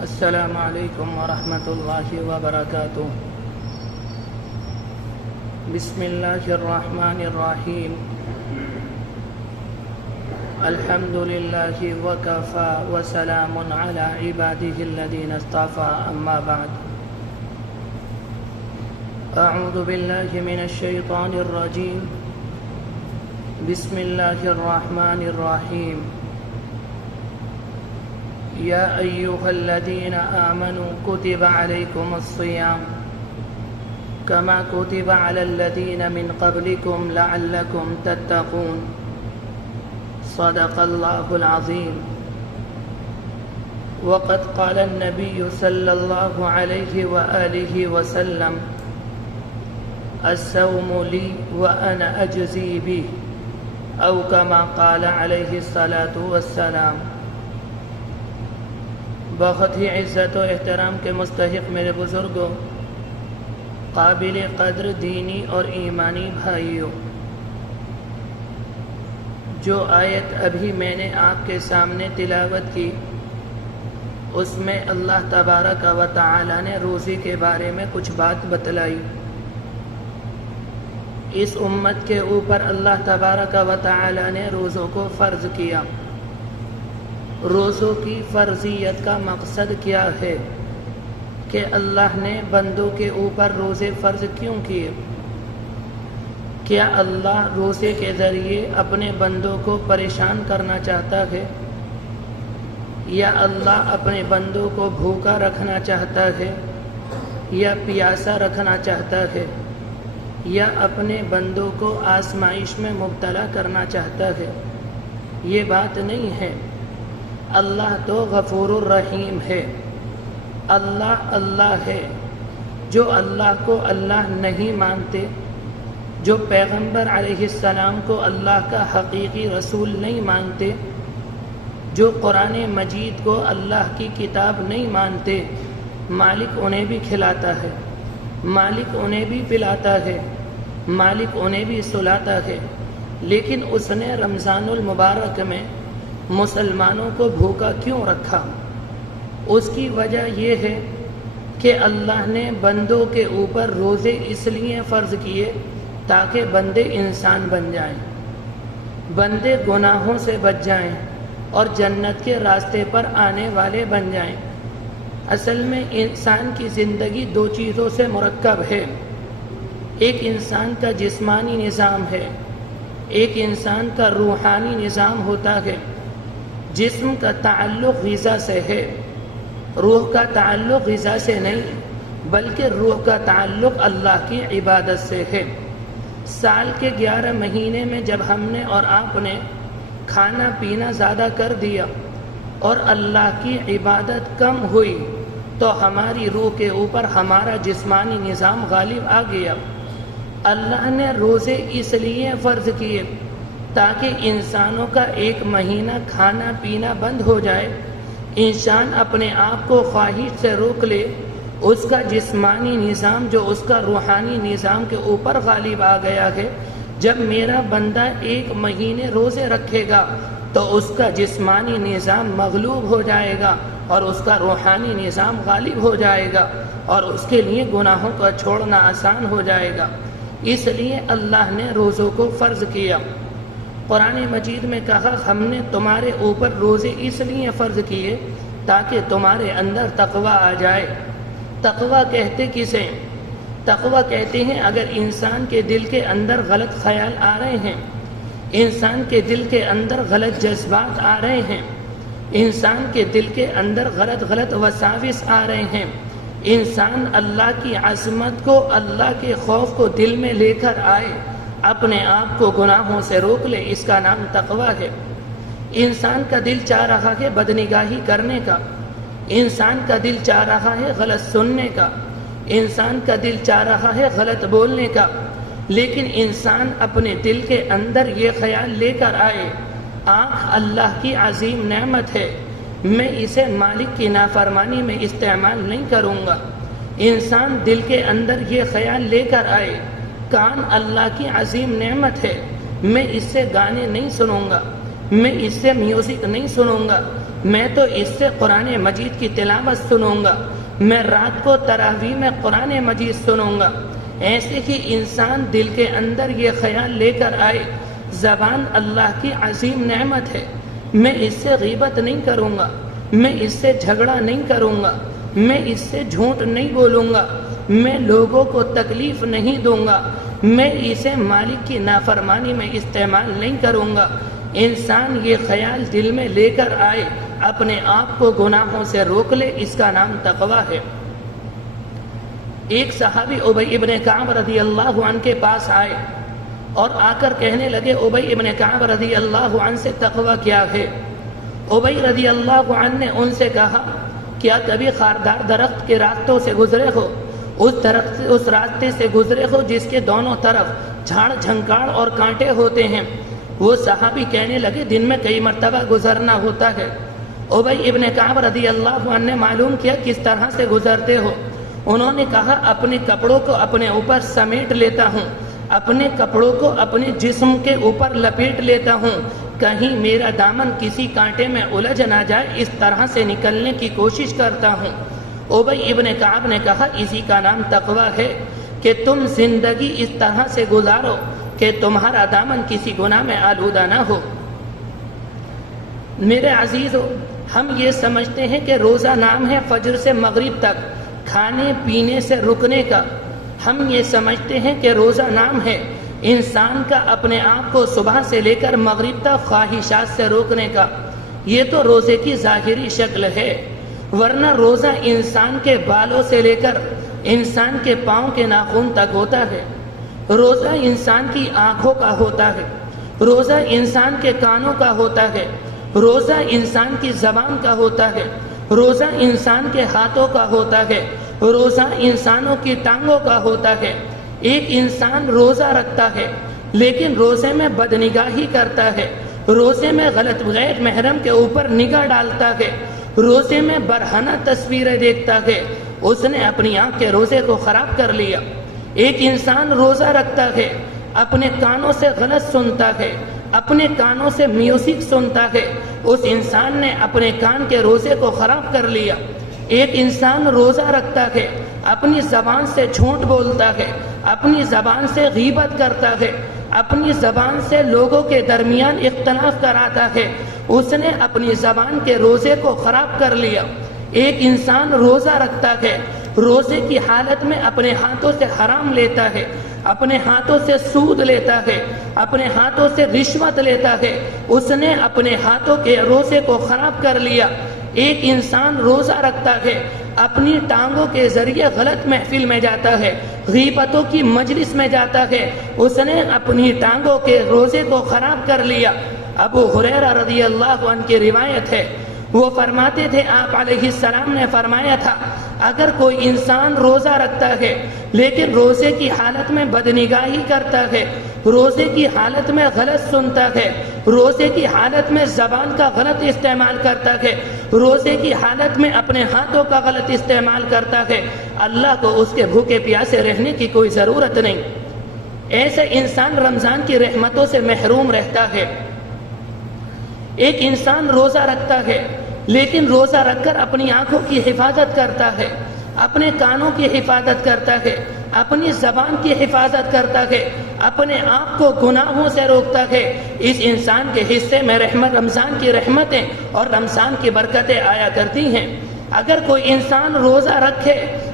السلام علیکم ورحمۃ اللہ وبرکاتہ۔ بسم اللہ الرحمن الرحیم۔ الحمد للہ وکفی وسلام علی عبادہ الذین اصطفی، اما بعد۔ اعوذ باللہ من الشیطان الرجیم۔ بسم اللہ الرحمن الرحیم۔ یا ایہا الذین آمنوا کتب علیکم الصیام کما کتب علی الذین من قبلکم لعلکم تتقون۔ صدق اللہ العظیم۔ وقد قال النبی صلی اللہ علیہ وآلہ وسلم: الصوم لی وانا اجزی بہ، او کما قال علیہ الصلاۃ والسلام۔ بہت ہی عزت و احترام کے مستحق میرے بزرگوں، قابل قدر دینی اور ایمانی بھائیوں، جو آیت ابھی میں نے آپ کے سامنے تلاوت کی، اس میں اللہ تبارک و تعالی نے روزے کے بارے میں کچھ بات بتلائی۔ اس امت کے اوپر اللہ تبارک و تعالی نے روزوں کو فرض کیا۔ روزوں کی فرضیت کا مقصد کیا ہے کہ اللہ نے بندوں کے اوپر روزے فرض کیوں کیے؟ کیا اللہ روزے کے ذریعے اپنے بندوں کو پریشان کرنا چاہتا ہے، یا اللہ اپنے بندوں کو بھوکا رکھنا چاہتا ہے، یا پیاسا رکھنا چاہتا ہے، یا اپنے بندوں کو آزمائش میں مبتلا کرنا چاہتا ہے؟ یہ بات نہیں ہے۔ اللہ تو غفور الرحیم ہے۔ اللہ ہے۔ جو اللہ کو اللہ نہیں مانتے، جو پیغمبر علیہ السلام کو اللہ کا حقیقی رسول نہیں مانتے، جو قرآن مجید کو اللہ کی کتاب نہیں مانتے، مالک انہیں بھی کھلاتا ہے، مالک انہیں بھی پلاتا ہے، مالک انہیں بھی سلاتا ہے، لیکن اس نے رمضان المبارک میں مسلمانوں کو بھوکا کیوں رکھا؟ اس کی وجہ یہ ہے کہ اللہ نے بندوں کے اوپر روزے اس لیے فرض کیے تاکہ بندے انسان بن جائیں، بندے گناہوں سے بچ جائیں اور جنت کے راستے پر آنے والے بن جائیں۔ اصل میں انسان کی زندگی دو چیزوں سے مرکب ہے۔ ایک انسان کا جسمانی نظام ہے، ایک انسان کا روحانی نظام ہوتا ہے۔ جسم کا تعلق غذا سے ہے، روح کا تعلق غذا سے نہیں، بلکہ روح کا تعلق اللہ کی عبادت سے ہے۔ سال کے 11 مہینے میں جب ہم نے اور آپ نے کھانا پینا زیادہ کر دیا اور اللہ کی عبادت کم ہوئی، تو ہماری روح کے اوپر ہمارا جسمانی نظام غالب آ گیا۔ اللہ نے روزے اس لیے فرض کیے تاکہ انسانوں کا 1 مہینہ کھانا پینا بند ہو جائے، انسان اپنے آپ کو خواہش سے روک لے، اس کا جسمانی نظام جو اس کا روحانی نظام کے اوپر غالب آ گیا ہے، جب میرا بندہ 1 مہینے روزے رکھے گا تو اس کا جسمانی نظام مغلوب ہو جائے گا اور اس کا روحانی نظام غالب ہو جائے گا، اور اس کے لیے گناہوں کا چھوڑنا آسان ہو جائے گا۔ اس لیے اللہ نے روزوں کو فرض کیا۔ قرآن مجید میں کہا، ہم نے تمہارے اوپر روزے اس لیے فرض کیے تاکہ تمہارے اندر تقویٰ آ جائے۔ تقویٰ کہتے کسے؟ تقویٰ کہتے ہیں اگر انسان کے دل کے اندر غلط خیال آ رہے ہیں، انسان کے دل کے اندر غلط جذبات آ رہے ہیں، انسان کے دل کے اندر غلط وساوس آ رہے ہیں، انسان اللہ کی عظمت کو، اللہ کے خوف کو دل میں لے کر آئے، اپنے آپ کو گناہوں سے روک لے، اس کا نام تقویٰ ہے۔ انسان کا دل چاہ رہا ہے بدنگاہی کرنے کا، انسان کا دل چاہ رہا ہے غلط سننے کا، انسان کا دل چاہ رہا ہے غلط بولنے کا، لیکن انسان اپنے دل کے اندر یہ خیال لے کر آئے، آنکھ اللہ کی عظیم نعمت ہے، میں اسے مالک کی نافرمانی میں استعمال نہیں کروں گا۔ انسان دل کے اندر یہ خیال لے کر آئے، کان اللہ کی عظیم نعمت ہے، میں اس سے گانے نہیں سنوں گا، میں اس سے میوزک نہیں سنوں گا، میں تو اس سے قرآن مجید کی تلاوت سنوں گا، میں رات کو تراویح میں قرآن مجید سنوں گا۔ ایسے ہی انسان دل کے اندر یہ خیال لے کر آئے، زبان اللہ کی عظیم نعمت ہے، میں اس سے غیبت نہیں کروں گا، میں اس سے جھگڑا نہیں کروں گا، میں اس سے جھوٹ نہیں بولوں گا، میں لوگوں کو تکلیف نہیں دوں گا، میں اسے مالک کی نافرمانی میں استعمال نہیں کروں گا۔ انسان یہ خیال دل میں لے کر آئے، اپنے آپ کو گناہوں سے روک لے، اس کا نام تقویٰ ہے۔ ایک صحابی ابی ابن کعب رضی اللہ عنہ کے پاس آئے اور آ کر کہنے لگے، ابی ابن کعب رضی اللہ عنہ سے تقویٰ کیا ہے؟ ابی رضی اللہ عنہ نے ان سے کہا، کیا کبھی خاردار درخت کے راستوں سے گزرے ہو؟ اس راستے سے گزرے ہو جس کے دونوں طرف جھاڑ جھنکاڑ اور کانٹے ہوتے ہیں؟ وہ صحابی کہنے لگے، دن میں کئی مرتبہ گزرنا ہوتا ہے۔ ابی ابن کعب رضی اللہ عنہ نے معلوم کیا کس طرح سے گزرتے ہو؟ انہوں نے کہا، اپنے کپڑوں کو اپنے اوپر سمیٹ لیتا ہوں، اپنے کپڑوں کو اپنے جسم کے اوپر لپیٹ لیتا ہوں، کہیں میرا دامن کسی کانٹے میں الجھ نہ جائے، اس طرح سے نکلنے کی کوشش کرتا ہوں۔ ابی ابن کعب نے کہا، اسی کا نام تقویٰ ہے کہ تم زندگی اس طرح سے گزارو کہ تمہارا دامن کسی گناہ میں آلودہ نہ ہو۔ میرے عزیزو، ہم یہ سمجھتے ہیں کہ روزہ نام ہے فجر سے مغرب تک کھانے پینے سے رکنے کا، ہم یہ سمجھتے ہیں کہ روزہ نام ہے انسان کا اپنے آپ کو صبح سے لے کر مغرب تک خواہشات سے روکنے کا۔ یہ تو روزے کی ظاہری شکل ہے، ورنہ روزہ انسان کے بالوں سے لے کر انسان کے پاؤں کے ناخن تک ہوتا ہے۔ روزہ انسان کی آنکھوں کا ہوتا ہے، روزہ انسان کے کانوں کا ہوتا ہے، روزہ انسان کی زبان کا ہوتا ہے، روزہ انسان کے ہاتھوں کا ہوتا ہے، روزہ انسانوں کی ٹانگوں کا ہوتا ہے۔ ایک انسان روزہ رکھتا ہے لیکن روزے میں بدنگاہی کرتا ہے، روزے میں غلط غیر محرم کے اوپر نگاہ ڈالتا ہے، روزے میں برہنہ تصویریں دیکھتا ہے، اس نے اپنی آنکھ کے روزے کو خراب کر لیا۔ ایک انسان روزہ رکھتا ہے، اپنے کانوں سے غلط سنتا ہے، اپنے کانوں سے میوزک سنتا ہے، اس انسان نے اپنے کان کے روزے کو خراب کر لیا۔ ایک انسان روزہ رکھتا ہے، اپنی زبان سے جھوٹ بولتا ہے، اپنی زبان سے غیبت کرتا ہے، اپنی زبان سے لوگوں کے درمیان اختلاف کراتا ہے، اس نے اپنی زبان کے روزے کو خراب کر لیا۔ ایک انسان روزہ رکھتا ہے، روزے کی حالت میں اپنے ہاتھوں سے حرام لیتا ہے، اپنے ہاتھوں سے سود لیتا ہے، اپنے ہاتھوں سے رشوت لیتا ہے، اس نے اپنے ہاتھوں کے روزے کو خراب کر لیا۔ ایک انسان روزہ رکھتا ہے، اپنی ٹانگوں کے ذریعے غلط محفل میں جاتا ہے، غیبتوں کی مجلس میں جاتا ہے، اس نے اپنی ٹانگوں کے روزے کو خراب کر لیا۔ ابو ہریرہ رضی اللہ عنہ کی روایت ہے، وہ فرماتے تھے، آپ علیہ السلام نے فرمایا تھا، اگر کوئی انسان روزہ رکھتا ہے لیکن روزے کی حالت میں بدنگاہی کرتا ہے، روزے کی حالت میں غلط سنتا ہے، روزے کی حالت میں زبان کا غلط استعمال کرتا ہے، روزے کی حالت میں اپنے ہاتھوں کا غلط استعمال کرتا ہے، اللہ کو اس کے بھوکے پیاسے رہنے کی کوئی ضرورت نہیں۔ ایسے انسان رمضان کی رحمتوں سے محروم رہتا ہے۔ ایک انسان روزہ رکھتا ہے لیکن روزہ رکھ کر اپنی آنکھوں کی حفاظت کرتا ہے، اپنے کانوں کی حفاظت کرتا ہے، اپنی زبان کی حفاظت کرتا ہے، اپنے آپ کو گناہوں سے روکتا ہے، اس انسان کے حصے میں رمضان کی رحمتیں اور رمضان کی برکتیں آیا کرتی ہیں۔ اگر کوئی انسان روزہ رکھے،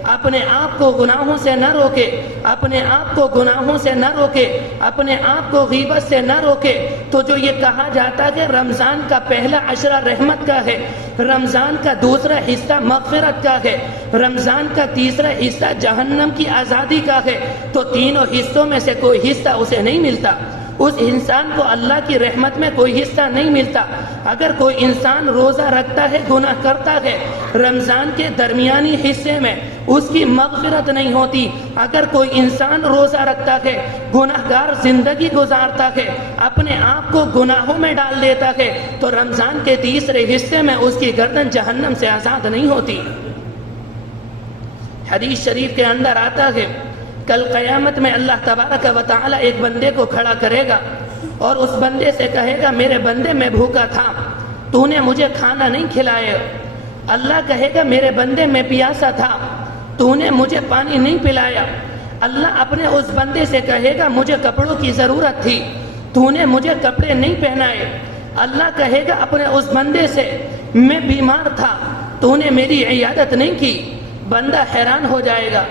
اپنے آپ کو گناہوں سے نہ روکے، اپنے آپ کو گناہوں سے نہ روکے، اپنے آپ کو غیبت سے نہ روکے، تو جو یہ کہا جاتا کہ رمضان کا پہلا عشرہ رحمت کا ہے، رمضان کا دوسرا حصہ مغفرت کا ہے، رمضان کا تیسرا حصہ جہنم کی آزادی کا ہے، تو تینوں حصوں میں سے کوئی حصہ اسے نہیں ملتا، اس انسان کو اللہ کی رحمت میں کوئی حصہ نہیں ملتا۔ اگر کوئی انسان روزہ رکھتا ہے، گناہ کرتا ہے، رمضان کے درمیانی حصے میں اس کی مغفرت نہیں ہوتی۔ اگر کوئی انسان روزہ رکھتا ہے، گناہ گار زندگی گزارتا ہے، اپنے آپ کو گناہوں میں ڈال دیتا ہے، تو رمضان کے تیسرے حصے میں اس کی گردن جہنم سے آزاد نہیں ہوتی۔ حدیث شریف کے اندر آتا ہے، کل قیامت میں اللہ تبارک و تعالی ایک بندے کو کھڑا کرے گا، اور اس بندے سے کہے گا میرے بندے میں بھوکا تھا، تو نے مجھے کھانا نہیں کھلایا۔ اللہ کہے گا میرے بندے میں پیاسا تھا، تو نے مجھے پانی نہیں پلایا۔ اللہ اپنے اس بندے سے کہے گا مجھے کپڑوں کی ضرورت تھی، تو نے مجھے کپڑے نہیں پہنائے۔ اللہ کہے گا اپنے اس بندے سے میں بیمار تھا، تو نے میری عیادت نہیں کی۔ بندہ حیران ہو جائے گا،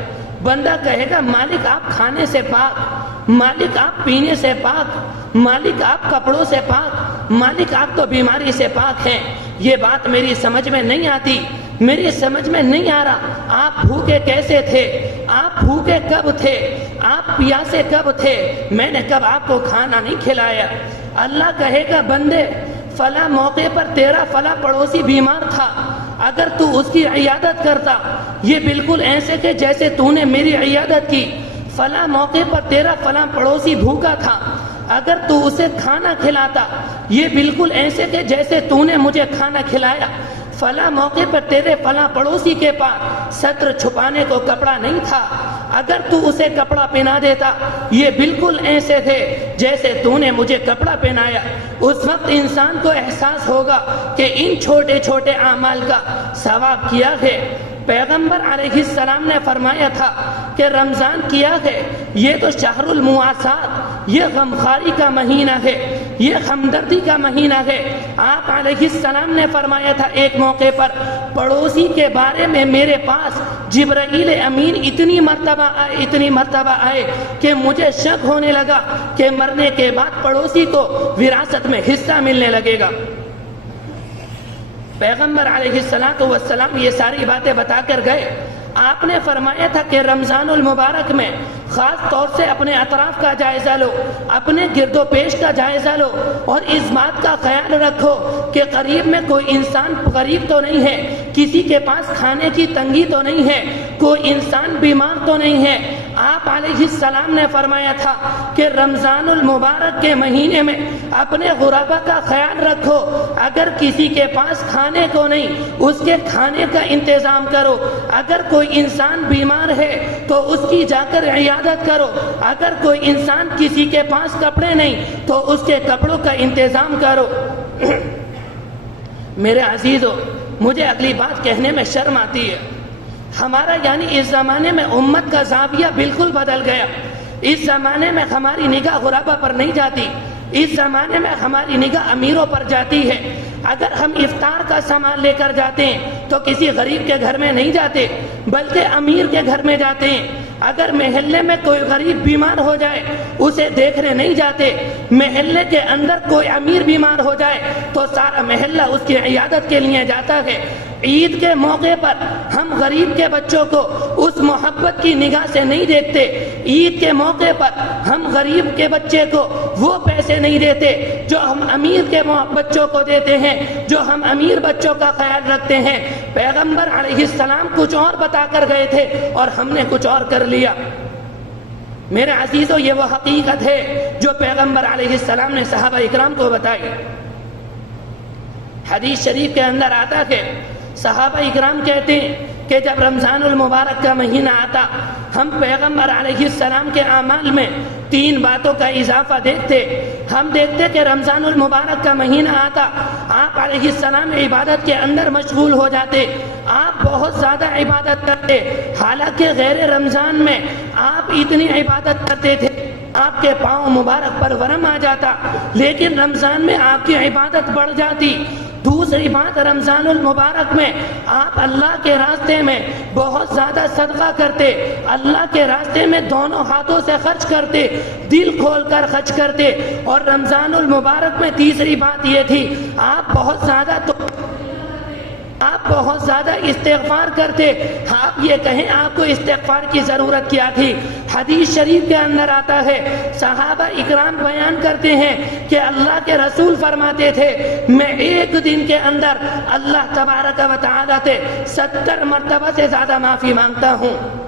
بندہ کہے گا مالک آپ کھانے سے پاک، مالک آپ پینے سے پاک، مالک آپ کپڑوں سے پاک، مالک آپ تو بیماری سے پاک ہیں۔ یہ بات میری سمجھ میں نہیں آتی، میری سمجھ میں نہیں آ رہا، آپ بھوکے کیسے تھے، آپ بھوکے کب تھے، آپ پیاسے کب تھے، میں نے کب آپ کو کھانا نہیں کھلایا۔ اللہ کہے گا بندے فلاں موقع پر تیرا فلاں پڑوسی بیمار تھا، اگر تو اس کی عیادت کرتا یہ بالکل ایسے کہ جیسے تو نے میری عیادت کی۔ فلاں موقع پر تیرا فلاں پڑوسی بھوکا تھا، اگر تو اسے کھانا کھلاتا یہ بالکل ایسے کہ جیسے تو نے مجھے کھانا کھلایا۔ فلاں موقع پر تیرے فلاں پڑوسی کے پاس ستر چھپانے کو کپڑا نہیں تھا، اگر تو اسے کپڑا پہنا دیتا یہ بالکل ایسے تھے جیسے تو نے مجھے کپڑا پہنایا۔ اس وقت انسان کو احساس ہوگا کہ ان چھوٹے چھوٹے اعمال کا ثواب کیا ہے۔ پیغمبر علیہ السلام نے فرمایا تھا کہ رمضان کیا ہے یہ تو شہر المواسات، یہ غمخواری کا مہینہ ہے، یہ ہمدردی کا مہینہ ہے۔ آپ علیہ السلام نے فرمایا تھا ایک موقع پر پڑوسی کے بارے میں میرے پاس جبرائیل امین اتنی مرتبہ آئے کہ مجھے شک ہونے لگا کہ مرنے کے بعد پڑوسی کو وراثت میں حصہ ملنے لگے گا۔ پیغمبر علیہ السلام یہ ساری باتیں بتا کر گئے۔ آپ نے فرمایا تھا کہ رمضان المبارک میں خاص طور سے اپنے اطراف کا جائزہ لو، اپنے گرد و پیش کا جائزہ لو، اور اس بات کا خیال رکھو کہ قریب میں کوئی انسان غریب تو نہیں ہے، کسی کے پاس کھانے کی تنگی تو نہیں ہے، کوئی انسان بیمار تو نہیں ہے۔ آپ علیہ السلام نے فرمایا تھا کہ رمضان المبارک کے مہینے میں اپنے غربا کا خیال رکھو، اگر کسی کے پاس کھانے کو نہیں اس کے کھانے کا انتظام کرو، اگر کوئی انسان بیمار ہے تو اس کی جا کر عیادت کرو، اگر کوئی انسان کسی کے پاس کپڑے نہیں تو اس کے کپڑوں کا انتظام کرو۔ میرے عزیزو، مجھے اگلی بات کہنے میں شرم آتی ہے، ہمارا یعنی اس زمانے میں امت کا زاویہ بالکل بدل گیا۔ اس زمانے میں ہماری نگاہ غربا پر نہیں جاتی، اس زمانے میں ہماری نگاہ امیروں پر جاتی ہے۔ اگر ہم افطار کا سامان لے کر جاتے ہیں تو کسی غریب کے گھر میں نہیں جاتے بلکہ امیر کے گھر میں جاتے ہیں۔ اگر محلے میں کوئی غریب بیمار ہو جائے اسے دیکھنے نہیں جاتے، محلے کے اندر کوئی امیر بیمار ہو جائے تو سارا محلہ اس کی عیادت کے لیے جاتا ہے۔ عید کے موقع پر ہم غریب کے بچوں کو اس محبت کی نگاہ سے نہیں دیکھتے، عید کے موقع پر ہم غریب کے بچے کو وہ پیسے نہیں دیتے جو ہم امیر کے بچوں کو دیتے ہیں، جو ہم امیر بچوں کا خیال رکھتے ہیں۔ پیغمبر علیہ السلام کچھ اور بتا کر گئے تھے اور ہم نے کچھ اور کر لیا۔ میرے عزیزو، یہ وہ حقیقت ہے جو پیغمبر علیہ السلام نے صحابہ اکرام کو بتائی۔ حدیث شریف کے اندر آتا ہے، صحابہ اکرام کہتے ہیں کہ جب رمضان المبارک کا مہینہ آتا ہم پیغمبر علیہ السلام کے اعمال میں 3 باتوں کا اضافہ دیکھتے۔ ہم دیکھتے کہ رمضان المبارک کا مہینہ آتا آپ علیہ السلام عبادت کے اندر مشغول ہو جاتے، آپ بہت زیادہ عبادت کرتے، حالانکہ غیر رمضان میں آپ اتنی عبادت کرتے تھے آپ کے پاؤں مبارک پر ورم آ جاتا، لیکن رمضان میں آپ کی عبادت بڑھ جاتی۔ دوسری بات، رمضان المبارک میں آپ اللہ کے راستے میں بہت زیادہ صدقہ کرتے، اللہ کے راستے میں دونوں ہاتھوں سے خرچ کرتے، دل کھول کر خرچ کرتے۔ اور رمضان المبارک میں تیسری بات یہ تھی، آپ بہت زیادہ استغفار کرتے۔ آپ یہ کہیں آپ کو استغفار کی ضرورت کیا تھی؟ حدیث شریف کے اندر آتا ہے، صحابہ اکرام بیان کرتے ہیں کہ اللہ کے رسول فرماتے تھے میں ایک دن کے اندر اللہ تبارک و تعالیٰ سے 70 مرتبہ سے زیادہ معافی مانگتا ہوں۔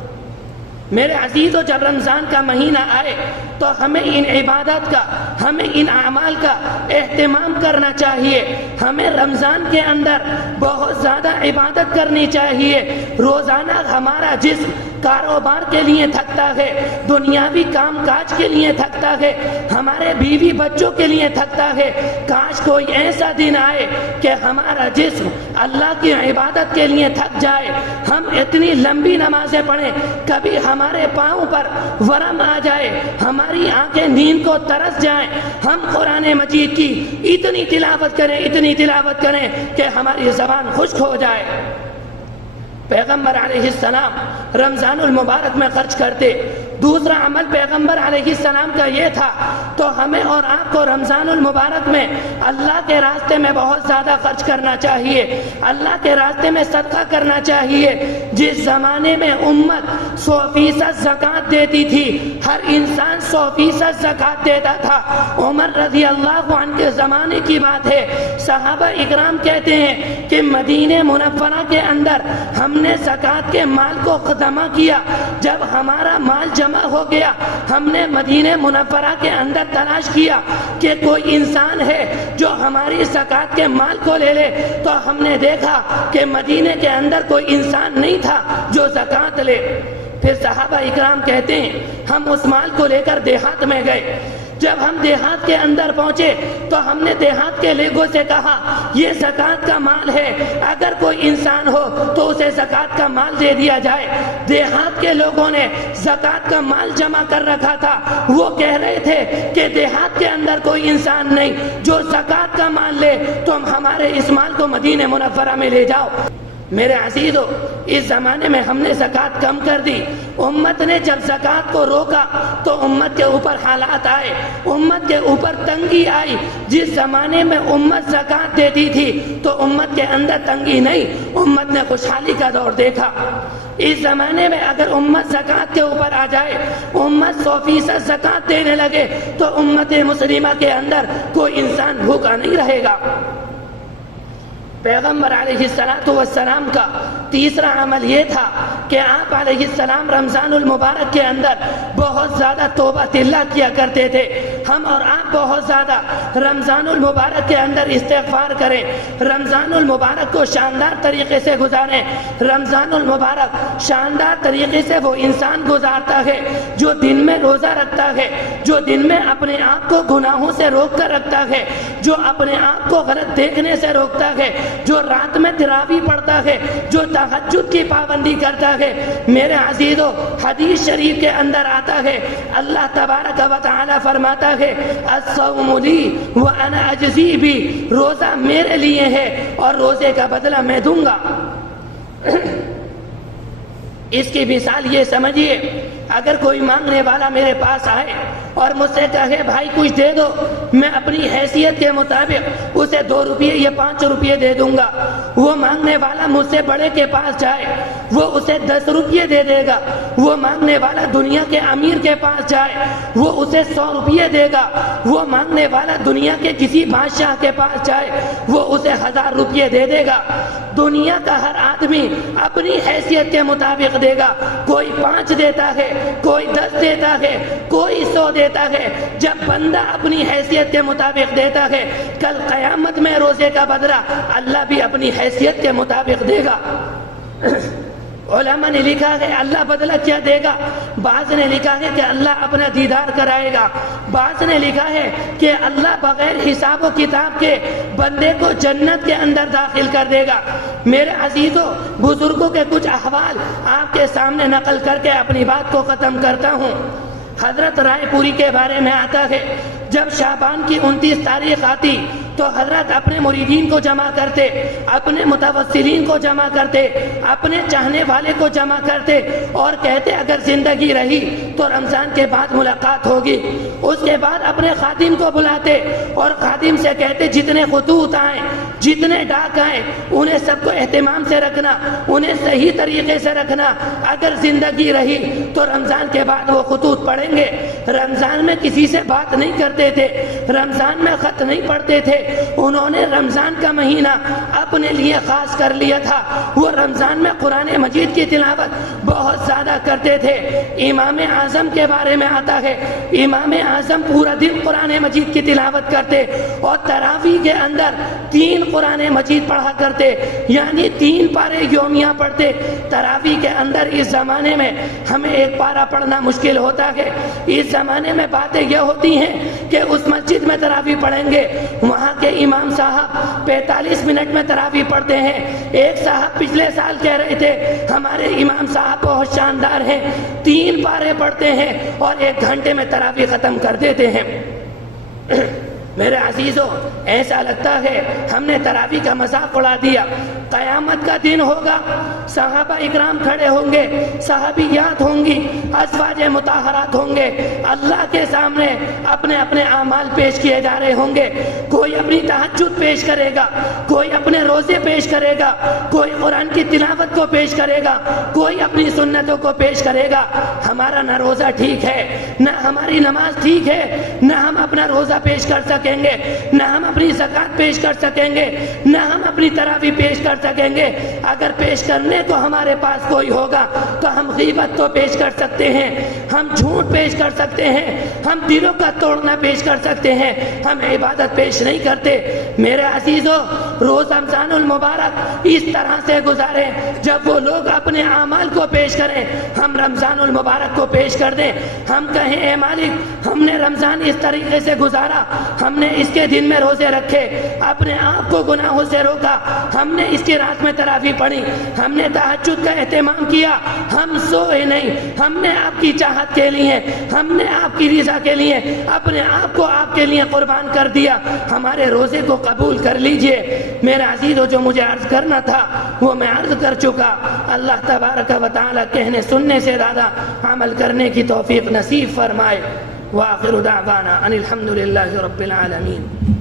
میرے عزیزو، جب رمضان کا مہینہ آئے تو ہمیں ان عبادات کا، ہمیں ان اعمال کا اہتمام کرنا چاہیے۔ ہمیں رمضان کے اندر بہت زیادہ عبادت کرنی چاہیے۔ روزانہ ہمارا جسم کاروبار کے لیے تھکتا ہے، دنیاوی کام کاج کے لیے تھکتا ہے، ہمارے بیوی بچوں کے لیے تھکتا ہے۔ کاش کوئی ایسا دن آئے کہ ہمارا جسم اللہ کی عبادت کے لیے تھک جائے، ہم اتنی لمبی نمازیں پڑھیں، کبھی ہمارے پاؤں پر ورم آ جائے، ہماری آنکھیں نیند کو ترس جائیں، ہم قرآن مجید کی اتنی تلاوت کریں کہ ہماری زبان خشک ہو جائے۔ پیغمبر علیہ السلام رمضان المبارک میں خرچ کرتے۔ دوسرا عمل پیغمبر علیہ السلام کا یہ تھا، تو ہمیں اور آپ کو رمضان المبارک میں اللہ کے راستے میں بہت زیادہ خرچ کرنا چاہیے، اللہ کے راستے میں صدقہ کرنا چاہیے۔ جس زمانے میں امت 100% زکوٰۃ دیتی تھی، ہر انسان 100% زکوٰۃ دیتا تھا۔ عمر رضی اللہ عنہ کے زمانے کی بات ہے، صحابہ اکرام کہتے ہیں کہ مدینہ منورہ کے اندر ہم نے زکوٰۃ کے مال کو جمع کیا۔ جب ہمارا مال جمع ہو گیا، ہم نے مدینہ منورہ کے اندر تلاش کیا کہ کوئی انسان ہے جو ہماری زکوٰۃ کے مال کو لے لے، تو ہم نے دیکھا کہ مدینہ کے اندر کوئی انسان نہیں تھا جو زکوٰۃ لے۔ پھر صحابہ اکرام کہتے ہیں ہم اس مال کو لے کر دیہات میں گئے۔ جب ہم دیہات کے اندر پہنچے تو ہم نے دیہات کے لوگوں سے کہا یہ زکوٰۃ کا مال ہے، اگر کوئی انسان ہو تو اسے زکوٰۃ کا مال دے دیا جائے۔ دیہات کے لوگوں نے زکوٰۃ کا مال جمع کر رکھا تھا، وہ کہہ رہے تھے کہ دیہات کے اندر کوئی انسان نہیں جو زکوٰۃ کا مال لے، تم ہمارے اس مال کو مدینہ منورہ میں لے جاؤ۔ میرے عزیزو، اس زمانے میں ہم نے زکوٰۃ کم کر دی۔ امت نے جب زکوٰۃ کو روکا تو امت کے اوپر حالات آئے، امت کے اوپر تنگی آئی۔ جس زمانے میں امت زکوٰۃ دیتی تھی تو امت کے اندر تنگی نہیں، امت نے خوشحالی کا دور دیکھا۔ اس زمانے میں اگر امت زکوٰۃ کے اوپر آ جائے، امت 100% زکوٰۃ دینے لگے، تو امت مسلمہ کے اندر کوئی انسان بھوکا نہیں رہے گا۔ پیغمبر علیہ السلام کا تیسرا عمل یہ تھا کہ آپ علیہ السلام رمضان المبارک کے اندر بہت زیادہ توبہ اللہ کیا کرتے تھے۔ ہم اور آپ بہت زیادہ رمضان المبارک کے اندر استغفار کریں، رمضان المبارک کو شاندار طریقے سے گزاریں۔ رمضان المبارک شاندار طریقے سے وہ انسان گزارتا ہے جو دن میں روزہ رکھتا ہے، جو دن میں اپنے آپ کو گناہوں سے روک کر رکھتا ہے، جو اپنے آپ کو غلط دیکھنے سے روکتا ہے، جو رات میں تراویح پڑھتا ہے، جو تہجد کی پابندی کرتا ہے۔ میرے عزیزو، حدیث شریف کے اندر آتا ہے، اللہ تبارک و تعالی فرماتا ہے الصوم لی وانا اجزی بھی، روزہ میرے لیے ہے اور روزے کا بدلہ میں دوں گا۔ اس کی مثال یہ سمجھیے، اگر کوئی مانگنے والا میرے پاس آئے اور مجھ سے کہے بھائی کچھ دے دو، میں اپنی حیثیت کے مطابق اسے 2 روپے یا 5 روپے دے دوں گا۔ وہ مانگنے والا مجھ سے بڑے کے پاس جائے، وہ اسے 10 روپے دے دے گا۔ وہ مانگنے والا دنیا کے امیر کے پاس جائے، وہ اسے 100 روپے دے گا۔ وہ مانگنے والا دنیا کے کسی بادشاہ کے پاس جائے، وہ اسے 1000 روپے دے دے گا۔ دنیا کا ہر آدمی اپنی حیثیت کے مطابق دے گا، کوئی 5 دیتا ہے، کوئی 10 دیتا ہے، کوئی 100 دیتا ہے۔ جب بندہ اپنی حیثیت کے مطابق دیتا ہے، کل قیامت میں روزے کا بدلہ اللہ بھی اپنی حیثیت کے مطابق دے گا۔ علماء نے لکھا ہے اللہ بدلہ کیا دے گا، بعض نے لکھا ہے کہ اللہ اپنا دیدار کرائے گا، بعض نے لکھا ہے کہ اللہ بغیر حساب و کتاب کے بندے کو جنت کے اندر داخل کر دے گا۔ میرے عزیزوں، بزرگوں کے کچھ احوال آپ کے سامنے نقل کر کے اپنی بات کو ختم کرتا ہوں۔ حضرت رائے پوری کے بارے میں آتا ہے، جب شعبان کی 29 تاریخ آتی تو حضرت اپنے مریدین کو جمع کرتے، اپنے متوسلین کو جمع کرتے، اپنے چاہنے والے کو جمع کرتے اور کہتے اگر زندگی رہی تو رمضان کے بعد ملاقات ہوگی۔ اس کے بعد اپنے خادم کو بلاتے اور خادم سے کہتے جتنے خطوط آئیں، جتنے ڈاک آئیں، انہیں سب کو اہتمام سے رکھنا، انہیں صحیح طریقے سے رکھنا۔ اگر زندگی رہی تو رمضان کے بعد وہ خطوط پڑھیں گے۔ رمضان میں کسی سے بات نہیں کرتے تھے، رمضان میں خط نہیں پڑھتے تھے۔ انہوں نے رمضان کا مہینہ اپنے لیے خاص کر لیا تھا۔ وہ رمضان میں قرآن مجید کی تلاوت بہت زیادہ کرتے تھے۔ امام اعظم کے بارے میں آتا ہے، امام اعظم پورا دن قرآن مجید کی تلاوت کرتے اور تراویح کے اندر 3 قرآن مجید پڑھا کرتے، یعنی 3 پارے یومیہ پڑھتے۔ تراویح کے اندر اس زمانے میں ہمیں 1 پارہ پڑھنا مشکل ہوتا ہے۔ اس زمانے میں باتیں یہ ہوتی ہیں کہ اس مسجد میں تراویح پڑھیں گے، وہاں کے امام صاحب 45 منٹ میں تراویح پڑھتے ہیں۔ ایک صاحب پچھلے سال کہہ رہے تھے ہمارے امام صاحب بہت شاندار ہیں، 3 پارے پڑھتے ہیں اور 1 گھنٹے میں تراویح ختم کر دیتے ہیں۔ میرے عزیزوں، ایسا لگتا ہے ہم نے تراویح کا مذاق اڑا دیا۔ قیامت کا دن ہوگا، صحابہ اکرام کھڑے ہوں گے، صحابیات ہوں گی، ازواج مطہرات ہوں گے، اللہ کے سامنے اپنے اپنے اعمال پیش کیے جا رہے ہوں گے۔ کوئی اپنی تہجد پیش کرے گا، کوئی اپنے روزے پیش کرے گا، کوئی قرآن کی تلاوت کو پیش کرے گا، کوئی اپنی سنتوں کو پیش کرے گا۔ ہمارا نہ روزہ ٹھیک ہے، نہ ہماری نماز ٹھیک ہے، نہ ہم اپنا روزہ پیش کر سکیں گے، نہ ہم اپنی زکوٰۃ پیش کر سکیں گے، نہ ہم اپنی تراویح پیش کر سکیں گے۔ اگر پیش کرنے کو ہمارے پاس کوئی ہوگا تو ہم غیبت تو پیش کر سکتے ہیں، ہم جھوٹ پیش کر سکتے ہیں، ہم دلوں کا توڑنا پیش کر سکتے ہیں، ہم عبادت پیش نہیں کرتے۔ میرے عزیزو، روز رمضان المبارک اس طرح سے گزاریں جب وہ لوگ اپنے اعمال کو پیش کریں، ہم رمضان المبارک کو پیش کر دیں۔ ہم کہیں اے مالک، ہم نے رمضان اس طریقے سے گزارا، ہم نے اس کے دن میں روزے رکھے، اپنے آپ کو گناہوں سے روکا، ہم نے اس کی رات میں تراویح پڑھی، ہم نے تہجد کا اہتمام کیا، ہم سوئے نہیں، ہم نے آپ کی چاہت کے لیے، ہم نے آپ کی رضا کے لیے اپنے آپ کو آپ کے لیے قربان کر دیا۔ ہمارے روزے کو قبول کر لیجئے۔ میرے عزیزو، جو مجھے عرض کرنا تھا وہ میں عرض کر چکا۔ اللہ تبارک و تعالی کہنے سننے سے زیادہ عمل کرنے کی توفیق نصیب فرمائے۔ وآخر دعوانا ان الحمد للہ رب العالمین۔